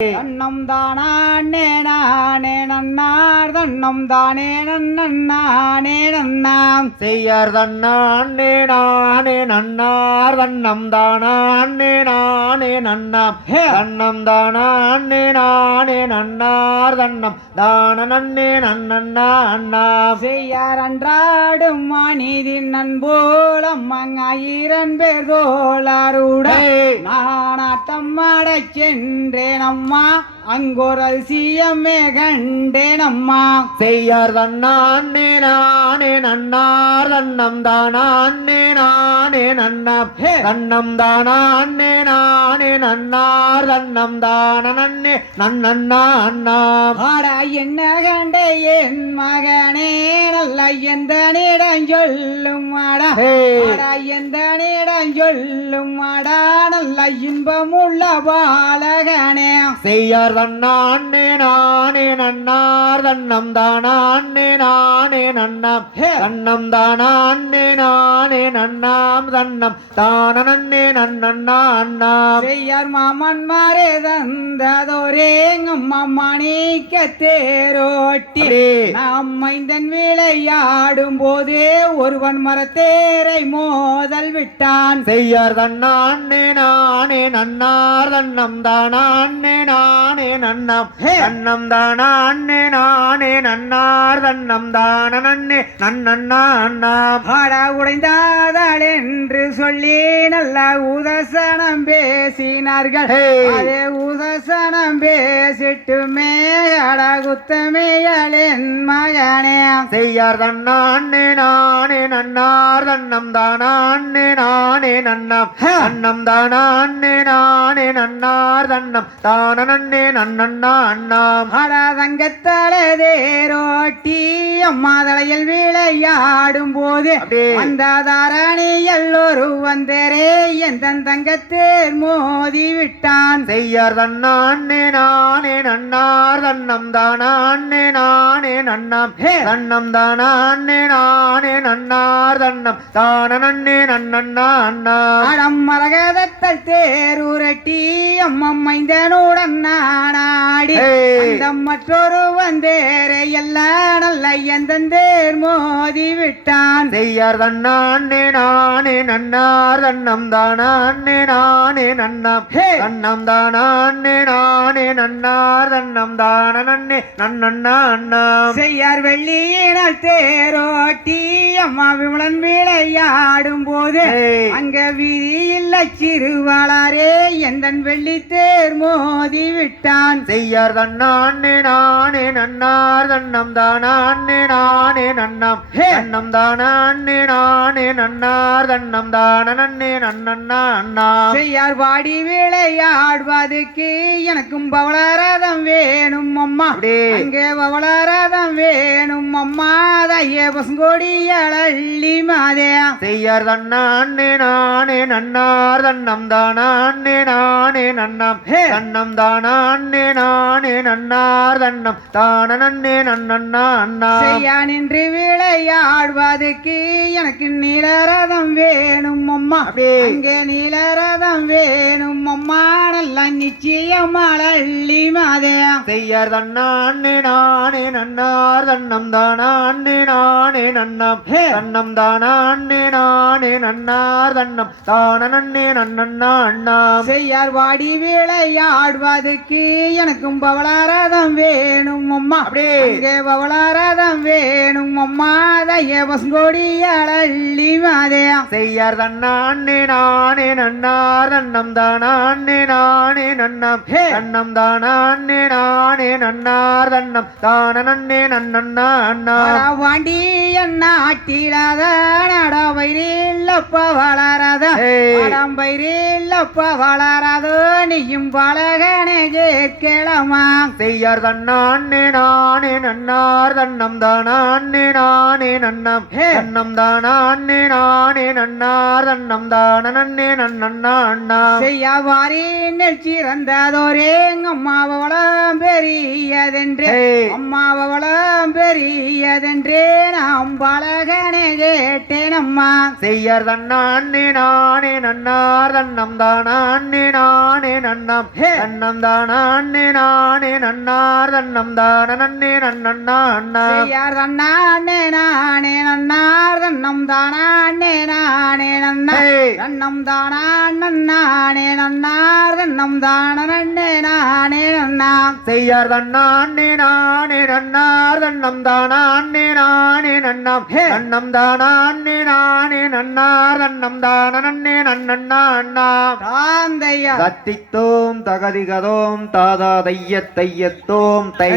தன்னம் தானே நானே நன்னார் தன்னம் தானே நன்னானே நன்னாம் செய்யார் தன்னானே நானே நன்னார் வண்ணம் தானே நானே நன்னாம். தன்னம் தானே நானே நன்னார் தன்னம் தான நன்னே நன்னண்ணா அண்ணாம் செய்யார் அன்றாடும் மனிதி நண்போலம் மங்காயிரன் பேர் தோளாருடன் ஹே. நானாட்டம் ஆடச் মা அம்மா அங்கொரல் சீயமே கண்டேன் அம்மா செய்யார் தன்னானே நானே நன்னார் தன்னம் தானே நானே நன்னாம். தன்னம் தானே நானே நன்னார் தன்னம் தான நன்னே நன்னண்ணா அண்ணாம் ஆடா என்ன கண்டே என் மகனே நல்ல எந்த நிடம் சொல்லும் மாடா ஹே. ஆடா எந்த நிடம் சொல்லும் மாடா நல்ல இன்பமுள்ள பாலகனே. செய்யார் தன்னானே நானே நன்னார் தன்னம் தானே நானே நன்னாம். தன்னம் தானே நானே நன்னாம். தன்னம் தான நன்னே நன்னண்ணா அண்ணாம் செய்யார் மாமன் மாறே தந்ததோரே அம்மா மாணிக்க தேரோட்டி. நாம் மைந்தன் விளையாடும் போதே ஒருவன் மரத்தேரை மோதல் விட்டான். செய்யார் தன்னானே நானே நன்னார். தன்னம் தானே நானே நன்னாம். தன்னம் தானே நானே நன்னார். தன்னம் தான நன்னே அண்ணாம் ஆடா உடைந்தாதாள் என்று சொல்லி நல்ல உதசனம் பேசினார்கள். அதே உதசனம் பேசிட்டுமே அடா குத்தமையாள் என் மகனே. செய்யார் தன்னானே நானே நன்னார் தன்னம் தானே நானே நன்னாம். ஹே. அன்னம் தானே நானே நன்னார் தன்னம். தான நன்னே நன்னண்ணா அண்ணாம். அடா தங்கத்தலை தேரோட்டி அம்மா தலையில் விளையாடும் போது. அந்த தாரணி எல்லோரும் வந்தரே எந்த தங்கத்தேர் மோதி விட்டான். செய்யார் தன்னானே நானே நன்னார் தன்னம். தானே நானே நன்னாம். தன்னம் தானே நானே நன்னார் தன்னம். தான நன்னே நன்னண்ணா அண்ணாம் அடம் மரகதத்தல் தேருரட்டி அம்மம்மைந்தனுடன் நானாடி ஹே. அந்த மற்றொரு வந்தேரே எல்லாம் நல்ல எந்தேர் மோதி விட்டான் செய்யார் தன்னானே நானே நன்னார் தன்னம் தானே நானே நன்னாம். தன்னம் தானே நானே நன்னார் தன்னம் தான நன்னே நன்னண்ணா அண்ணாம் செய்யார் வெள்ளியினால் தேரோட்டி அம்மா விமலன் விளையாடும் போது. அங்க விதியில்ல சிறுவாளாரே எந்தன் வெள்ளி தேர் மோதி விட்டான். செய்யார் தன்னானே நானே நன்னார் தன்னம் தானே நானே நன்னாம். ஹே. தன்னம் தானே நானே நன்னார் தன்னம் தான நன்னே நன்னண்ணா அண்ணாம் செய்யார் வாடி விளையாடுவதுக்கு எனக்கும் பவளரதம் வேணும் அம்மா. அங்கே பவளரதம் வேணும் அம்மா. தைய பசுங்கொடிய அள்ளி மாதே செய்யார் தன்னானே நானே நன்னார் தன்னம் தானே நானே நன்னாம். தன்னம் தானே நானே நன்னார் தன்னம் தான நன்னே நன்னண்ணா அண்ணா நின்று விளையாடுவதுக்கு எனக்கு நீலரதம் வேணும் அம்மா. அங்கே நீலரதம் வேணும் அம்மா நல்ல நிச்சயம் அள்ளி மாதே. செய்யார் தன்னானே நானே நன்னார் தன்னம் தானே நானே நன்னாம். தன்னம் தானே நானே நன்னார் தன்னம். தான நன்னே நன்னண்ணா அண்ணாம். செய்யார் வாடி விளையாடுவதுக்கு எனக்கும் பவளரதம் வேணும் அம்மா. அப்படியே. பவளரதம் வேணும் அம்மா. தைய பசுங்கொடிய அள்ளி மாதே. செய்யார் தன்னானே நானே நன்னார் தன்னம் தானே நானே நன்னாம். ஹே. தன்னம் தானே நானே நன்னார் தன்னம். தான நன்னே நன்னண்ணா அண்ணாம் வாண்டி என்ன ஆட்டிடாத நடவயிலப்ப வளராத. ஹே. பயிரில்லப்ப வளராத. நீயும் பழகனே கேட்கலாமா? செய்யார் தன்னானே நானே நன்னார் தன்னம். தானே நானே நன்னாம். ஹே. தன்னம் தானே நானே நன்னார் தன்னம். தான நன்னே நன்னண்ணா அண்ணா. செய்ய வாரி நெல் சிறந்ததோரே அம்மாவளம் பெரியதென்றே ஹே. அம்மாவளம் பெரியதென்றே நாம் பலகனே கேட்டேன் அம்மா செய்யர் தன்னானே நானே நன்னார் தன்னம் தானே நானே நன்னம். தன்னம் தானே நானே நன்னார் தன்னம் தான நன்னே நன்னண்ணா அண்ணா செய்யார் தன்னானே நானே நன்னார் தன்னம் தானே நானே நன்னா. தன்னம் தானா நன்னானே நன்னார் தன்னம் தான நன்னே நானே நன்னா செய்யார் தன்னானே நானே நன்னார் தன்னம் தானே நானே நன்னம் ஹே. நன்னம் தானே நானே நன்னார் தன்னம் தான நன்னே நன்னண்ணா அண்ணா தாந்தையா? தத்தித்தோம் தகதிகதோம் தாதா தைய தையத்தோம் தை.